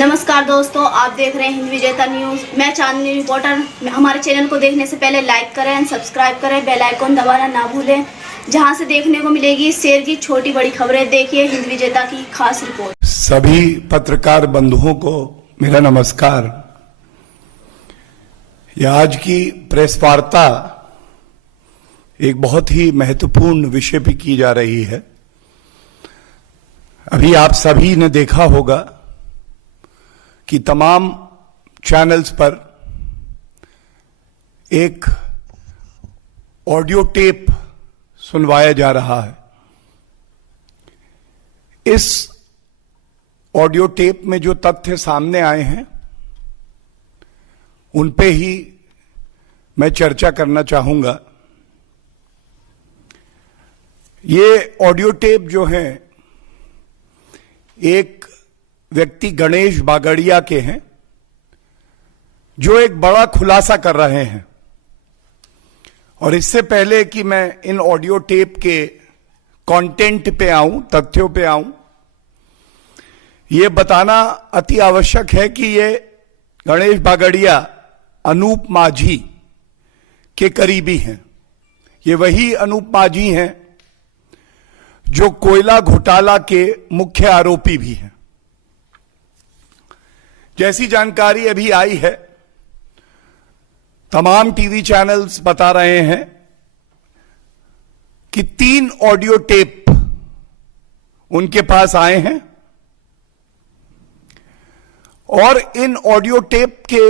नमस्कार दोस्तों, आप देख रहे हैं हिंद विजेता न्यूज। मैं चांदनी रिपोर्टर। हमारे चैनल को देखने से पहले लाइक करें एंड सब्सक्राइब करें, बेल आइकन दबाना ना भूलें, जहां से देखने को मिलेगी शेर की छोटी बड़ी खबरें। देखिए हिंद विजेता की खास रिपोर्ट। सभी पत्रकार बंधुओं को मेरा नमस्कार। यह आज की प्रेस वार्ता एक बहुत ही महत्वपूर्ण विषय पर की जा रही है। अभी आप सभी ने देखा होगा कि तमाम चैनल्स पर एक ऑडियो टेप सुनवाया जा रहा है। इस ऑडियो टेप में जो तथ्य सामने आए हैं उन पे ही मैं चर्चा करना चाहूंगा। ये ऑडियो टेप जो है एक व्यक्ति गणेश बागड़िया के हैं, जो एक बड़ा खुलासा कर रहे हैं। और इससे पहले कि मैं इन ऑडियो टेप के कंटेंट पे आऊं, तथ्यों पे आऊं, ये बताना अति आवश्यक है कि ये गणेश बागड़िया अनूप माझी के करीबी हैं। ये वही अनूप माझी हैं जो कोयला घोटाला के मुख्य आरोपी भी हैं। जैसी जानकारी अभी आई है, तमाम टीवी चैनल्स बता रहे हैं कि 3 ऑडियो टेप उनके पास आए हैं और इन ऑडियो टेप के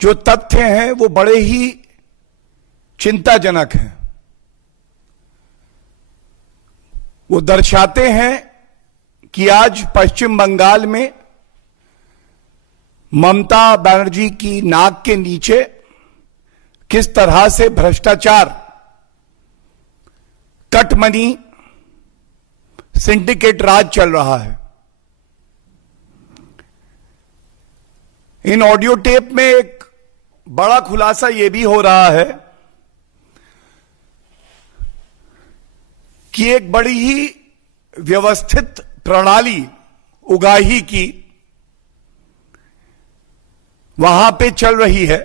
जो तथ्य हैं वो बड़े ही चिंताजनक हैं। वो दर्शाते हैं कि आज पश्चिम बंगाल में ममता बनर्जी की नाक के नीचे किस तरह से भ्रष्टाचार, कट मनी, सिंडिकेट राज चल रहा है। इन ऑडियो टेप में एक बड़ा खुलासा यह भी हो रहा है कि एक बड़ी ही व्यवस्थित प्रणाली उगाही की वहां पे चल रही है,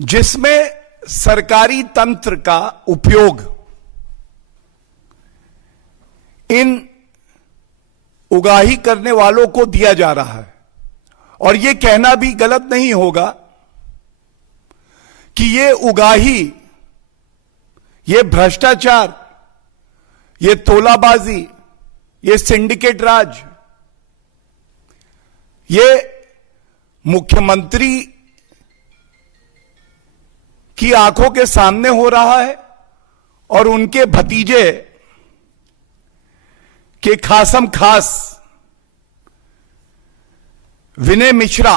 जिसमें सरकारी तंत्र का उपयोग इन उगाही करने वालों को दिया जा रहा है। और यह कहना भी गलत नहीं होगा कि ये उगाही, ये भ्रष्टाचार, ये तोलाबाजी, ये सिंडिकेट राज, ये मुख्यमंत्री की आंखों के सामने हो रहा है और उनके भतीजे के खासम खास विनय मिश्रा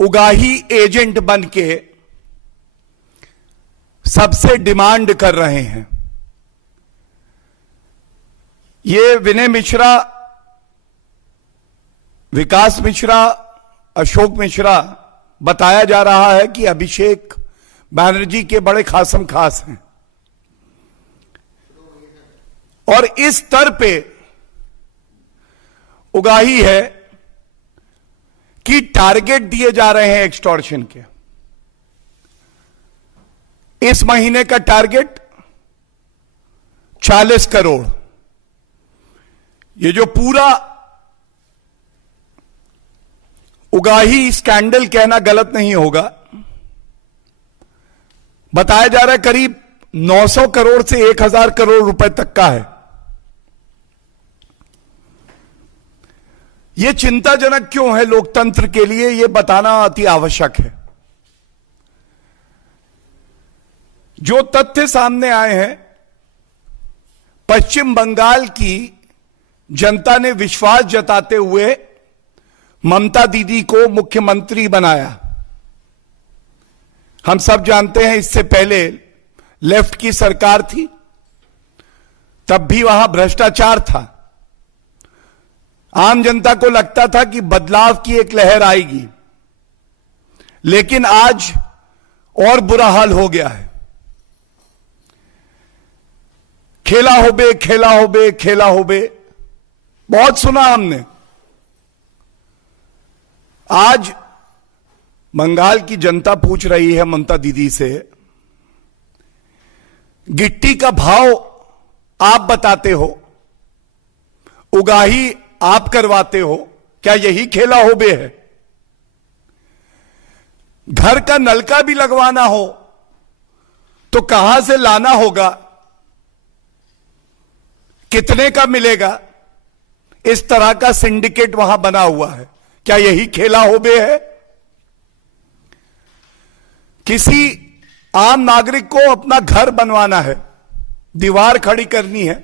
उगाही एजेंट बन के सबसे डिमांड कर रहे हैं। ये विनय मिश्रा, विकास मिश्रा, अशोक मिश्रा बताया जा रहा है कि अभिषेक बनर्जी के बड़े खासम खास हैं। और इस स्तर पे उगाही है कि टारगेट दिए जा रहे हैं एक्सटॉर्शन के। इस महीने का टारगेट 40 करोड़। ये जो पूरा उगाही स्कैंडल कहना गलत नहीं होगा, बताया जा रहा है करीब 900 करोड़ से 1000 करोड़ रुपए तक का है। यह चिंताजनक क्यों है लोकतंत्र के लिए, यह बताना अति आवश्यक है। जो तथ्य सामने आए हैं, पश्चिम बंगाल की जनता ने विश्वास जताते हुए ममता दीदी को मुख्यमंत्री बनाया। हम सब जानते हैं इससे पहले लेफ्ट की सरकार थी, तब भी वहां भ्रष्टाचार था। आम जनता को लगता था कि बदलाव की एक लहर आएगी, लेकिन आज और बुरा हाल हो गया है। खेला होबे खेला होबे खेला होबे, बहुत सुना हमने। आज बंगाल की जनता पूछ रही है ममता दीदी से, गिट्टी का भाव आप बताते हो, उगाही आप करवाते हो, क्या यही खेला हो बे है? घर का नलका भी लगवाना हो तो कहां से लाना होगा, कितने का मिलेगा? इस तरह का सिंडिकेट वहां बना हुआ है, क्या यही खेला हो बे है? किसी आम नागरिक को अपना घर बनवाना है, दीवार खड़ी करनी है,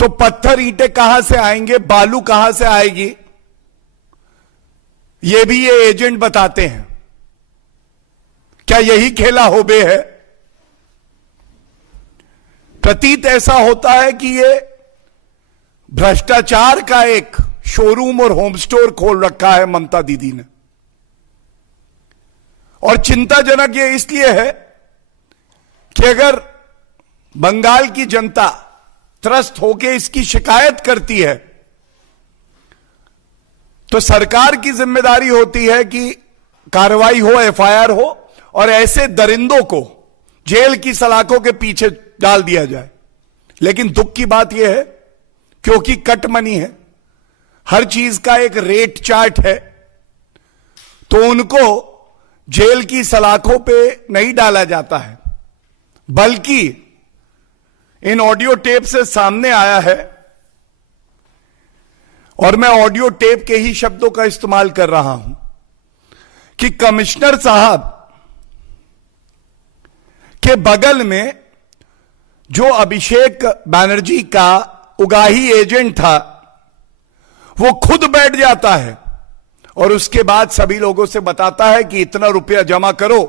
तो पत्थर ईंटें कहां से आएंगे, बालू कहां से आएगी, ये भी ये एजेंट बताते हैं। क्या यही खेला हो बे है? प्रतीत ऐसा होता है कि ये भ्रष्टाचार का एक शोरूम और होम स्टोर खोल रखा है ममता दीदी ने। और चिंताजनक ये इसलिए है कि अगर बंगाल की जनता त्रस्त होकर इसकी शिकायत करती है तो सरकार की जिम्मेदारी होती है कि कार्रवाई हो, एफआईआर हो और ऐसे दरिंदों को जेल की सलाखों के पीछे डाल दिया जाए। लेकिन दुख की बात यह है, क्योंकि कट मनी है, हर चीज का एक रेट चार्ट है, तो उनको जेल की सलाखों पे नहीं डाला जाता है, बल्कि इन ऑडियो टेप से सामने आया है, और मैं ऑडियो टेप के ही शब्दों का इस्तेमाल कर रहा हूं कि कमिश्नर साहब के बगल में जो अभिषेक बनर्जी का उगाही एजेंट था, वो खुद बैठ जाता है और उसके बाद सभी लोगों से बताता है कि इतना रुपया जमा करो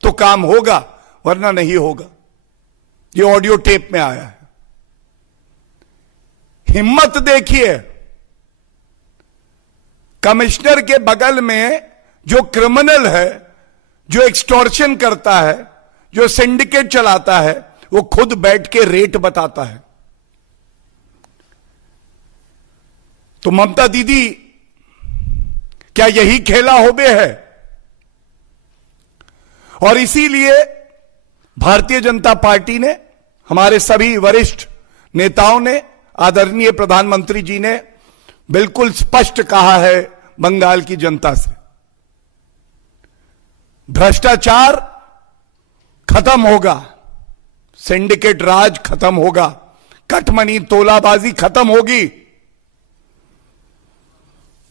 तो काम होगा, वरना नहीं होगा। ये ऑडियो टेप में आया है। हिम्मत देखिए, कमिश्नर के बगल में जो क्रिमिनल है, जो एक्सटॉर्शन करता है, जो सिंडिकेट चलाता है, वो खुद बैठ के रेट बताता है। तो ममता दीदी, क्या यही खेला हो बे है? और इसीलिए भारतीय जनता पार्टी ने, हमारे सभी वरिष्ठ नेताओं ने, आदरणीय प्रधानमंत्री जी ने बिल्कुल स्पष्ट कहा है बंगाल की जनता से, भ्रष्टाचार खत्म होगा, सिंडिकेट राज खत्म होगा, कटमनी तोलाबाजी खत्म होगी।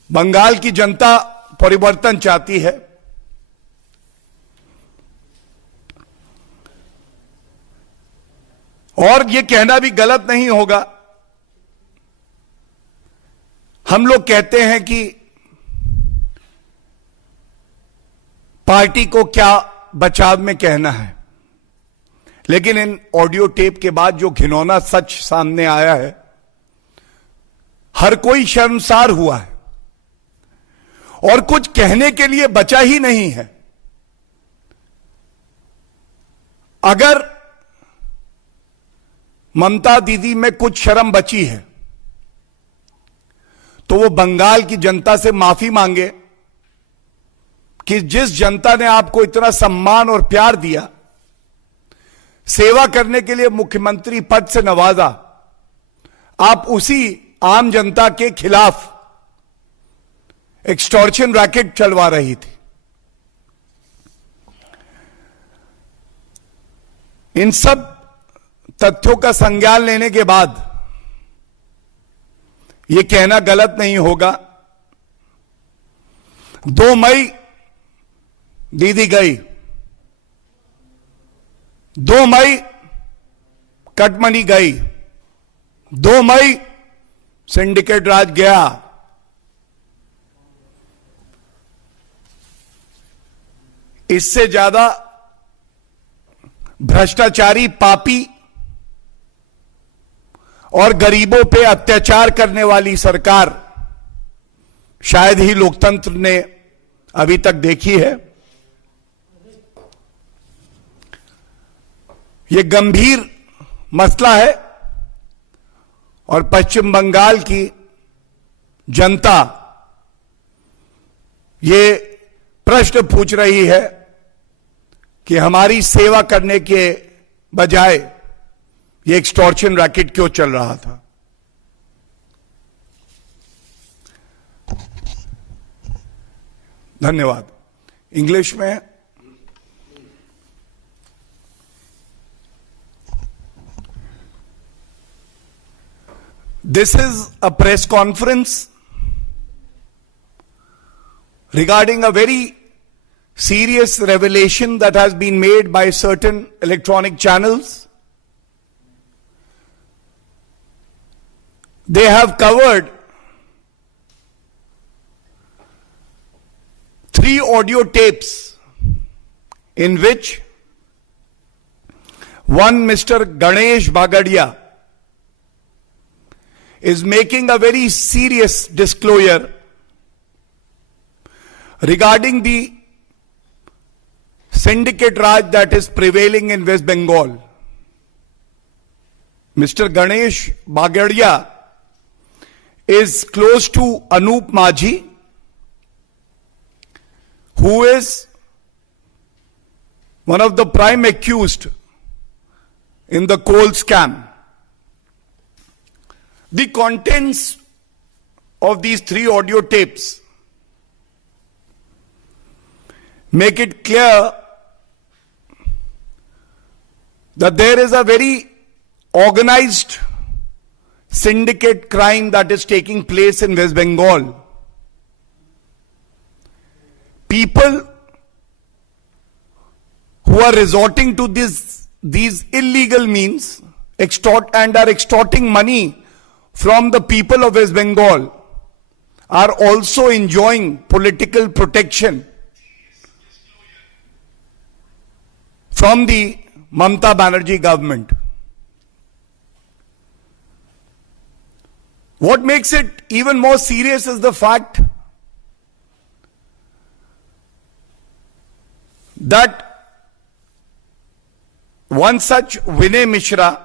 बंगाल की जनता परिवर्तन चाहती है। और यह कहना भी गलत नहीं होगा, हम लोग कहते हैं कि पार्टी को क्या बचाव में कहना है, लेकिन इन ऑडियो टेप के बाद जो घिनौना सच सामने आया है, हर कोई शर्मसार हुआ है और कुछ कहने के लिए बचा ही नहीं है। अगर ममता दीदी में कुछ शर्म बची है तो वो बंगाल की जनता से माफी मांगे कि जिस जनता ने आपको इतना सम्मान और प्यार दिया, सेवा करने के लिए मुख्यमंत्री पद से नवाजा, आप उसी आम जनता के खिलाफ एक्सटॉर्शन रैकेट चलवा रही थी। इन सब तथ्यों का संज्ञान लेने के बाद यह कहना गलत नहीं होगा, 2 मई दीदी गई, 2 मई कटमनी गई, 2 मई सिंडिकेट राज गया। इससे ज्यादा भ्रष्टाचारी, पापी और गरीबों पे अत्याचार करने वाली सरकार शायद ही लोकतंत्र ने अभी तक देखी है। यह गंभीर मसला है और पश्चिम बंगाल की जनता ये प्रश्न पूछ रही है कि हमारी सेवा करने के बजाय ये एक्सटॉर्शन रैकेट क्यों चल रहा था। धन्यवाद। इंग्लिश में This is a press conference regarding a very serious revelation that has been made by certain electronic channels. They have covered 3 audio tapes in which one Mr. Ganesh Bagadia is making a very serious disclosure regarding the syndicate Raj that is prevailing in West Bengal. Mr. Ganesh Bagadia is close to Anup Majhi, who is one of the prime accused in the coal scam. The contents of these 3 audio tapes make it clear that there is a very organized syndicate crime that is taking place in West Bengal. People who are resorting to these illegal means and are extorting money from the people of West Bengal are also enjoying political protection from the Mamata Banerjee government. What makes it even more serious is the fact that one such Vinay Mishra,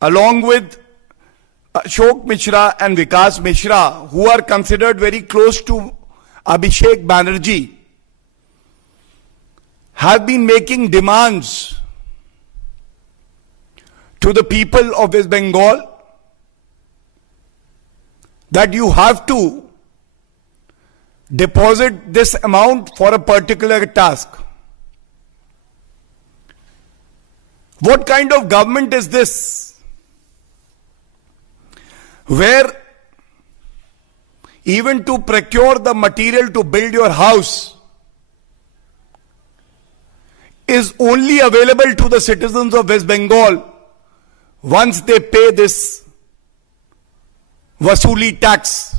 along with Ashok Mishra and Vikas Mishra, who are considered very close to Abhishek Banerjee, have been making demands to the people of West Bengal that you have to deposit this amount for a particular task. What kind of government is this, where even to procure the material to build your house is only available to the citizens of West Bengal once they pay this Vasuli tax?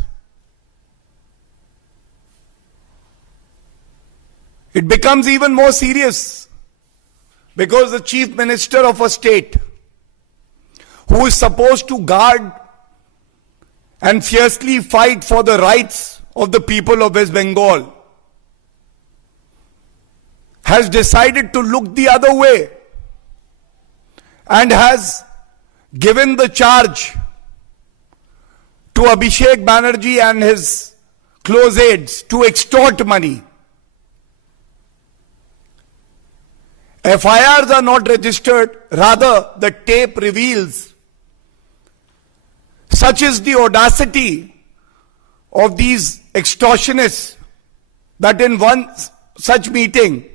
It becomes even more serious because the chief minister of a state who is supposed to guard and fiercely fight for the rights of the people of West Bengal has decided to look the other way and has given the charge to Abhishek Banerjee and his close aides to extort money. FIRs are not registered, rather the tape reveals. Such is the audacity of these extortionists that in one such meeting,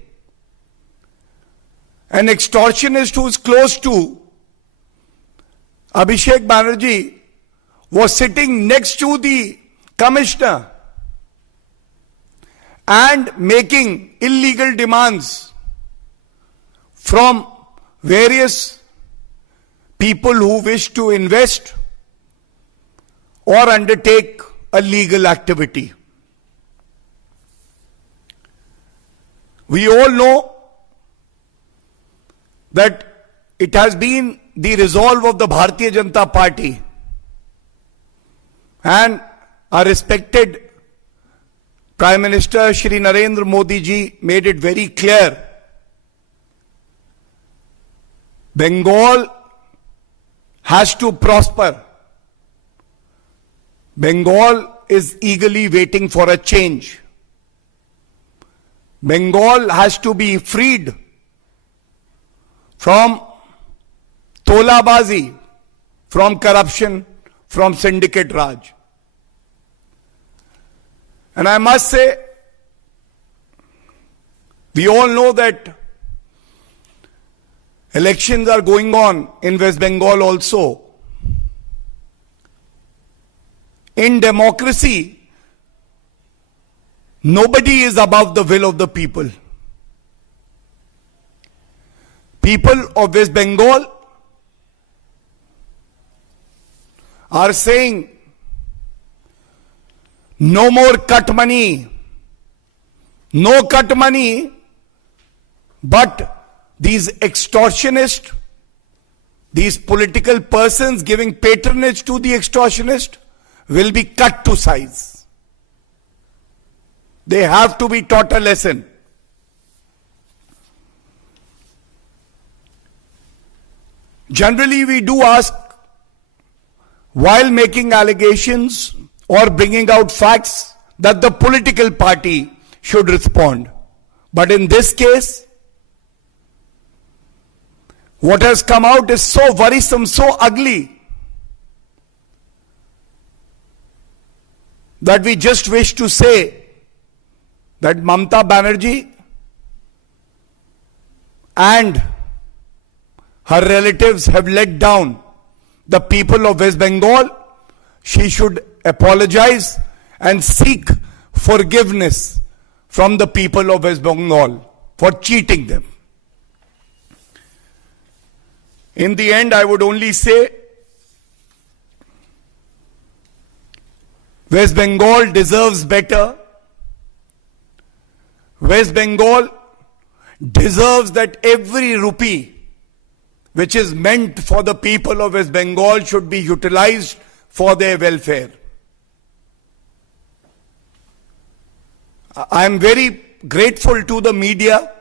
an extortionist who is close to Abhishek Banerjee was sitting next to the commissioner and making illegal demands from various people who wish to invest or undertake a legal activity. We all know that it has been the resolve of the Bharatiya Janata Party and our respected Prime Minister Shri Narendra Modi ji made it very clear. Bengal has to prosper Bengal is eagerly waiting for a change. Bengal has to be freed from Tolabazi, from corruption, from syndicate Raj. And I must say, we all know that elections are going on in West Bengal also. In democracy, nobody is above the will of the people. People of West Bengal are saying, no more cut money, no cut money, but these extortionists, these political persons giving patronage to the extortionist will be cut to size. They have to be taught a lesson. Generally, we do ask, while making allegations or bringing out facts, that the political party should respond. But in this case, what has come out is so worrisome, so ugly, that we just wish to say that Mamata Banerjee and her relatives have let down the people of West Bengal. She should apologize and seek forgiveness from the people of West Bengal for cheating them. In the end, I would only say, West Bengal deserves better. West Bengal deserves that every rupee which is meant for the people of West Bengal should be utilized for their welfare. I am very grateful to the media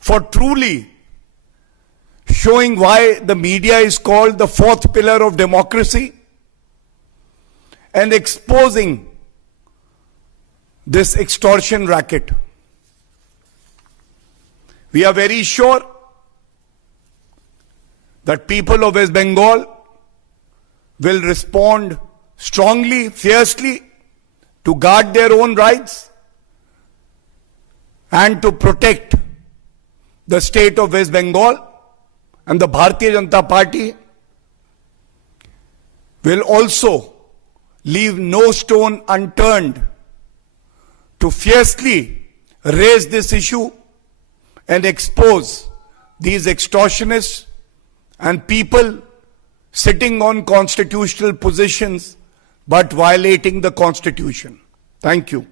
for truly showing why the media is called the fourth pillar of democracy and exposing this extortion racket. We are very sure that people of West Bengal will respond strongly, fiercely, to guard their own rights and to protect the state of West Bengal. And the Bharatiya Janata Party will also leave no stone unturned to fiercely raise this issue and expose these extortionists and people sitting on constitutional positions but violating the Constitution. Thank you.